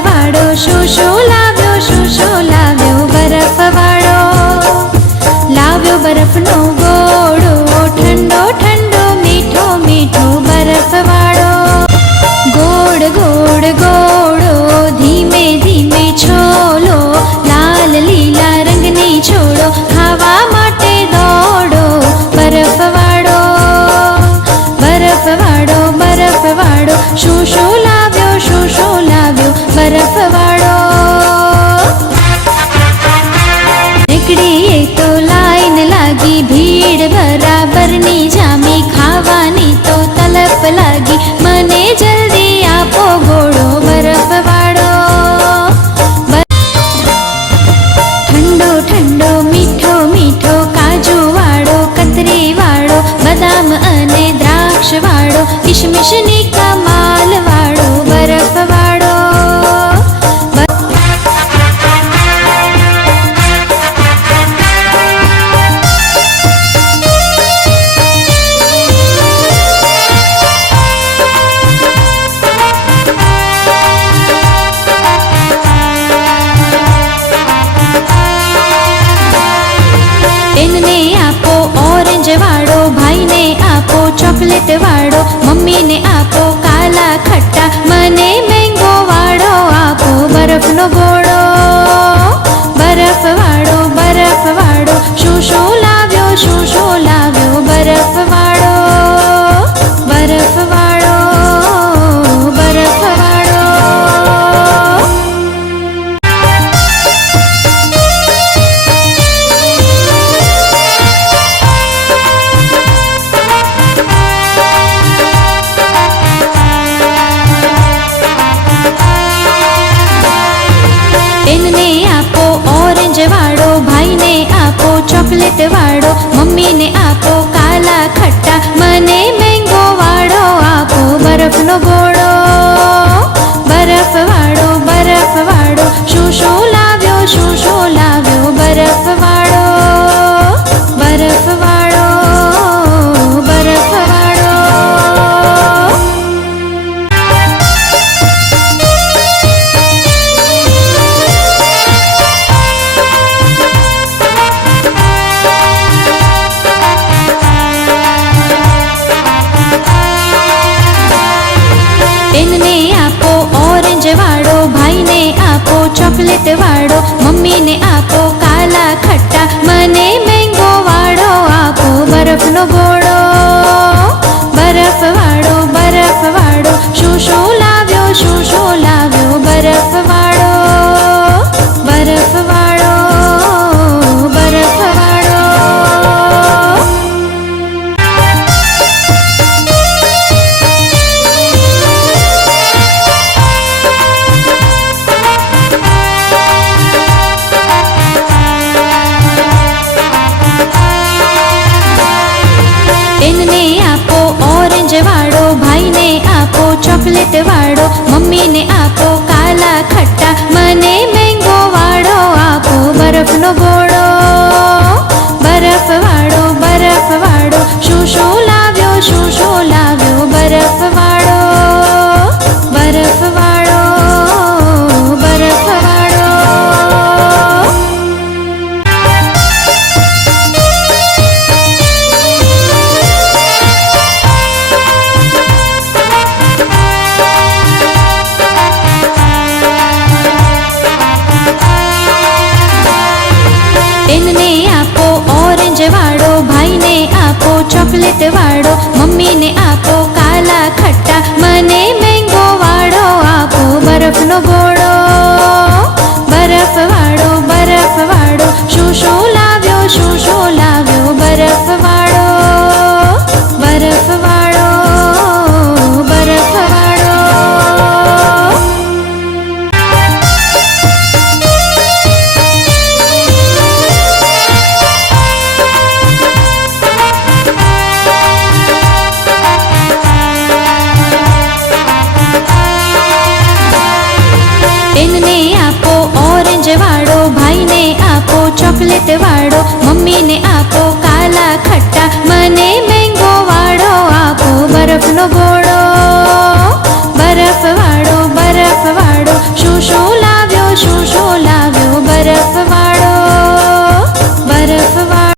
વાળો શું શું લાવ્યો બરફ વાળો લાવ્યો બરફનો ગોળો ઠંડો ઠંડો મીઠો મીઠો બરફ વાળો ગોળ ગોળ ગોળો ધીમે ધીમે છોલો લાલ લીલા રંગની છોડો ખાવા માટે દોડો બરફ વાળો શું શું લાવ્યો બરફ વાળો નીકળીએ તો લાઈન લાગી ભીડ બરાબરની જામી ખાવાની તો તલપ લાગી મને જલ્દી આપો ગોળો બરફ વાળો ઠંડો ઠંડો મીઠો મીઠો કાજુ વાળો કતરી વાળો બદામ અને દ્રાક્ષ વાળો કિશમિશની કમાલ વાળો બરફ વાળો બેનને આપો ઓરેન્જ વાળો ભાઈને આપો ચોકલેટ વાળો મમ્મીને આપો કાલા ખટ્ટા મને મેંગો વાળો આપો બરફનો ગોળો બરફ વાળો શું શું લાવ્યો બરફ વાળો બેનને આપો ઓરેન્જ વાળો ભાઈને આપો ચોકલેટ વાળો મમ્મીને આપો કાલા ખટ્ટા મને મેંગો વાળો આપો બરફનો ગોળો બરફ વાળો શું શું લાવ્યો બરફ વાળો બેનને આપો ઓરેન્જ વાળો ભાઈને આપો ચોકલેટ વાળો મમ્મીને આપો કાલા ખટ્ટા મને મેંગો વાળો આપો બરફનો ગોળો બરફ વાળો શું શું લાવ્યો બરફ વાળો બેનને આપો ઓરેન્જ વાળો ભાઈને આપો ચોકલેટ વાળો મમ્મીને આપો કાલા ખટ્ટા મને મેંગો વાળો આપો બરફનો ગોળો બરફ વાળો શું શું લાવ્યો બરફ વાળો બેનને આપો ઓરેન્જ વાળો ભાઈને આપો ચોકલેટ વાળો મમ્મીને આપો કાલા ખટ્ટા મને મેંગો વાળો આપો બરફનો ગોળો બરફ વાળો શું શું લાવ્યો બરફ વાળો બેનને આપો ઓરેન્જ વાળો ભાઈને આપો ચોકલેટ વાળો મમ્મીને આપો કાલા ખટ્ટા મને મેંગો વાળો આપો બરફનો ગોળો